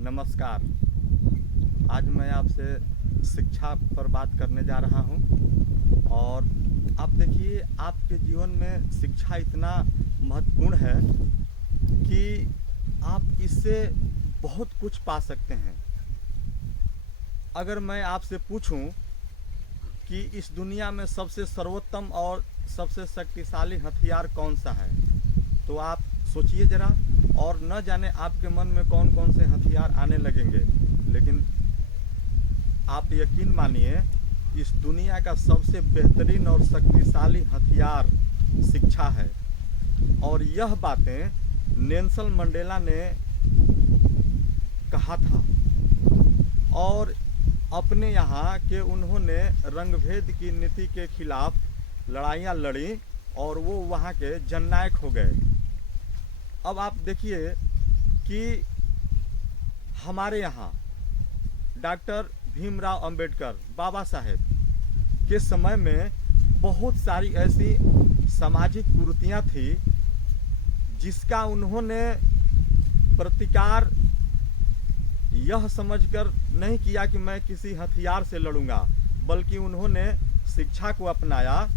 नमस्कार। आज मैं आपसे शिक्षा पर बात करने जा रहा हूं और आप देखिए, आपके जीवन में शिक्षा इतना महत्वपूर्ण है कि आप इससे बहुत कुछ पा सकते हैं। अगर मैं आपसे पूछूं कि इस दुनिया में सबसे सर्वोत्तम और सबसे शक्तिशाली हथियार कौन सा है, तो आप सोचिए ज़रा, और न जाने आपके मन में कौन कौन से हथियार आने लगेंगे, लेकिन आप यकीन मानिए, इस दुनिया का सबसे बेहतरीन और शक्तिशाली हथियार शिक्षा है। और यह बातें नेल्सन मंडेला ने कहा था और अपने यहाँ के उन्होंने रंगभेद की नीति के खिलाफ लड़ाइयाँ लड़ी और वो वहाँ के जननायक हो गए। अब आप देखिए कि हमारे यहाँ डॉक्टर भीमराव अंबेडकर बाबा साहेब के समय में बहुत सारी ऐसी सामाजिक कुरीतियाँ थी जिसका उन्होंने प्रतिकार यह समझकर नहीं किया कि मैं किसी हथियार से लड़ूंगा, बल्कि उन्होंने शिक्षा को अपनाया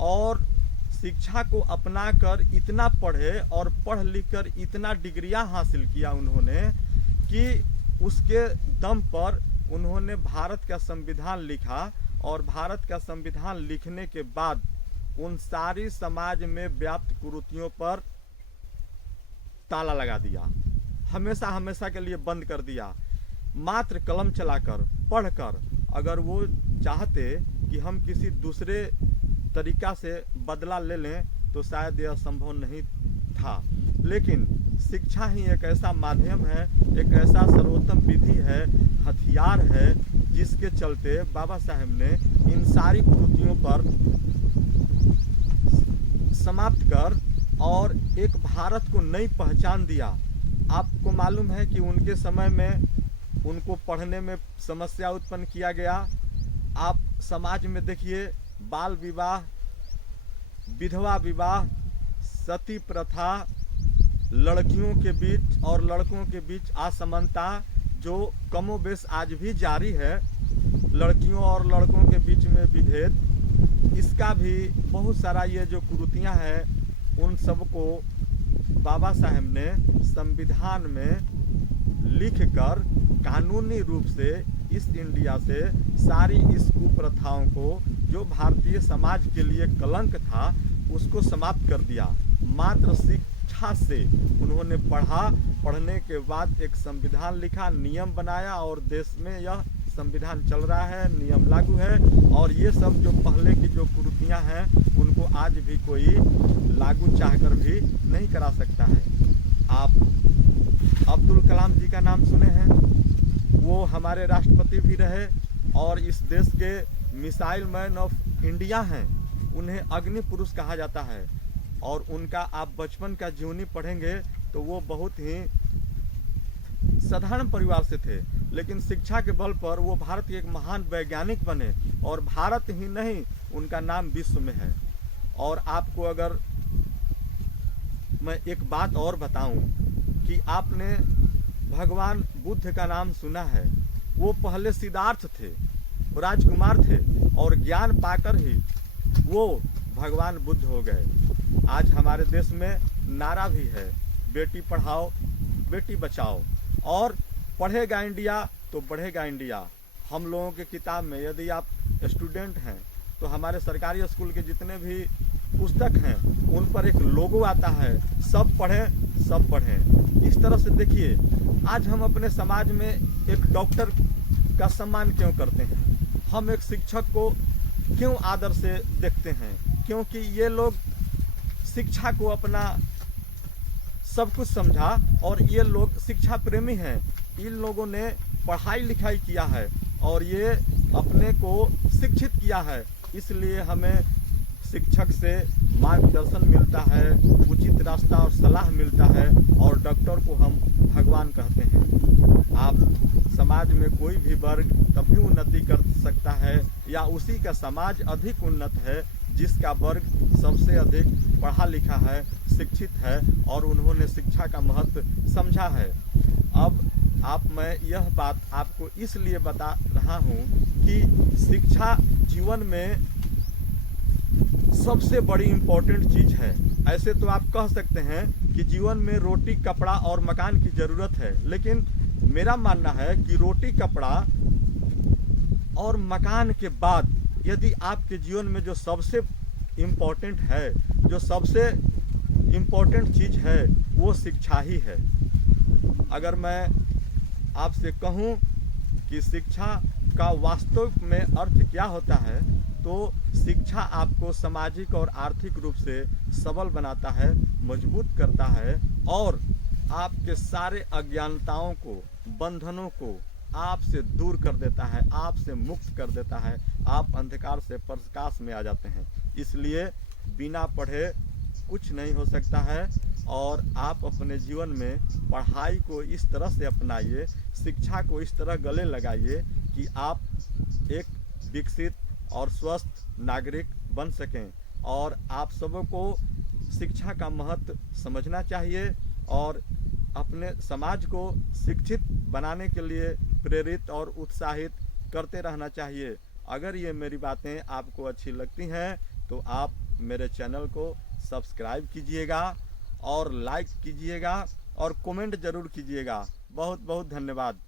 और शिक्षा को अपनाकर इतना पढ़े और पढ़ लिख कर इतना डिग्रियां हासिल किया उन्होंने कि उसके दम पर उन्होंने भारत का संविधान लिखा। और भारत का संविधान लिखने के बाद उन सारी समाज में व्याप्त कुरीतियों पर ताला लगा दिया, हमेशा हमेशा के लिए बंद कर दिया। मात्र कलम चलाकर, पढ़कर, अगर वो चाहते कि हम किसी दूसरे तरीका से बदला ले लें तो शायद यह संभव नहीं था। लेकिन शिक्षा ही एक ऐसा माध्यम है, एक ऐसा सर्वोत्तम विधि है, हथियार है, जिसके चलते बाबा साहेब ने इन सारी कुरीतियों पर समाप्त कर और एक भारत को नई पहचान दिया। आपको मालूम है कि उनके समय में उनको पढ़ने में समस्या उत्पन्न किया गया। आप समाज में देखिए, बाल विवाह, विधवा विवाह, सती प्रथा, लड़कियों के बीच और लड़कों के बीच असमानता जो कमोबेश आज भी जारी है, लड़कियों और लड़कों के बीच में विभेद, इसका भी बहुत सारा ये जो कुरीतियाँ हैं, उन सबको बाबा साहेब ने संविधान में लिखकर कानूनी रूप से इस इंडिया से सारी इस कुप्रथाओं को, जो भारतीय समाज के लिए कलंक था, उसको समाप्त कर दिया। मात्र शिक्षा से उन्होंने पढ़ा, पढ़ने के बाद एक संविधान लिखा, नियम बनाया और देश में यह संविधान चल रहा है, नियम लागू है। और ये सब जो पहले की जो कुरीतियाँ हैं, उनको आज भी कोई लागू चाहकर भी नहीं करा सकता है। आप अब्दुल कलाम जी का नाम सुने हैं, वो हमारे राष्ट्रपति भी रहे और इस देश के मिसाइल मैन ऑफ इंडिया हैं। उन्हें अग्नि पुरुष कहा जाता है और उनका आप बचपन का जीवनी पढ़ेंगे तो वो बहुत ही साधारण परिवार से थे, लेकिन शिक्षा के बल पर वो भारत के एक महान वैज्ञानिक बने और भारत ही नहीं, उनका नाम विश्व में है। और आपको अगर मैं एक बात और बताऊं कि आपने भगवान बुद्ध का नाम सुना है। वो पहले सिद्धार्थ थे, राजकुमार थे और ज्ञान पाकर ही वो भगवान बुद्ध हो गए। आज हमारे देश में नारा भी है, बेटी पढ़ाओ बेटी बचाओ, और पढ़ेगा इंडिया तो बढ़ेगा इंडिया। हम लोगों के किताब में, यदि आप स्टूडेंट हैं तो हमारे सरकारी स्कूल के जितने भी पुस्तक हैं उन पर एक लोगो आता है, सब पढ़ें सब बढ़ें। इस तरह से देखिए, आज हम अपने समाज में एक डॉक्टर का सम्मान क्यों करते हैं, हम एक शिक्षक को क्यों आदर से देखते हैं, क्योंकि ये लोग शिक्षा को अपना सब कुछ समझा और ये लोग शिक्षा प्रेमी हैं। इन लोगों ने पढ़ाई लिखाई किया है और ये अपने को शिक्षित किया है, इसलिए हमें शिक्षक से मार्गदर्शन मिलता है, उचित रास्ता और सलाह मिलता है, और डॉक्टर को हम भगवान कहते हैं। आप समाज में कोई भी वर्ग तभी उन्नति कर सकता है या उसी का समाज अधिक उन्नत है जिसका वर्ग सबसे अधिक पढ़ा लिखा है, शिक्षित है और उन्होंने शिक्षा का महत्व समझा है। अब मैं यह बात आपको इसलिए बता रहा हूँ कि शिक्षा जीवन में सबसे बड़ी इम्पोर्टेंट चीज़ है। ऐसे तो आप कह सकते हैं कि जीवन में रोटी कपड़ा और मकान की ज़रूरत है, लेकिन मेरा मानना है कि रोटी कपड़ा और मकान के बाद यदि आपके जीवन में जो सबसे इम्पोर्टेंट है, जो सबसे इम्पोर्टेंट चीज़ है, वो शिक्षा ही है। अगर मैं आपसे कहूँ कि शिक्षा का वास्तव में अर्थ क्या होता है, तो शिक्षा आपको सामाजिक और आर्थिक रूप से सबल बनाता है, मजबूत करता है और आपके सारे अज्ञानताओं को, बंधनों को आपसे दूर कर देता है, आपसे मुक्त कर देता है। आप अंधकार से प्रकाश में आ जाते हैं। इसलिए बिना पढ़े कुछ नहीं हो सकता है और आप अपने जीवन में पढ़ाई को इस तरह से अपनाइए, शिक्षा को इस तरह गले लगाइए कि आप एक विकसित और स्वस्थ नागरिक बन सकें। और आप सबों को शिक्षा का महत्व समझना चाहिए और अपने समाज को शिक्षित बनाने के लिए प्रेरित और उत्साहित करते रहना चाहिए। अगर ये मेरी बातें आपको अच्छी लगती हैं तो आप मेरे चैनल को सब्सक्राइब कीजिएगा और लाइक कीजिएगा और कमेंट ज़रूर कीजिएगा। बहुत बहुत धन्यवाद।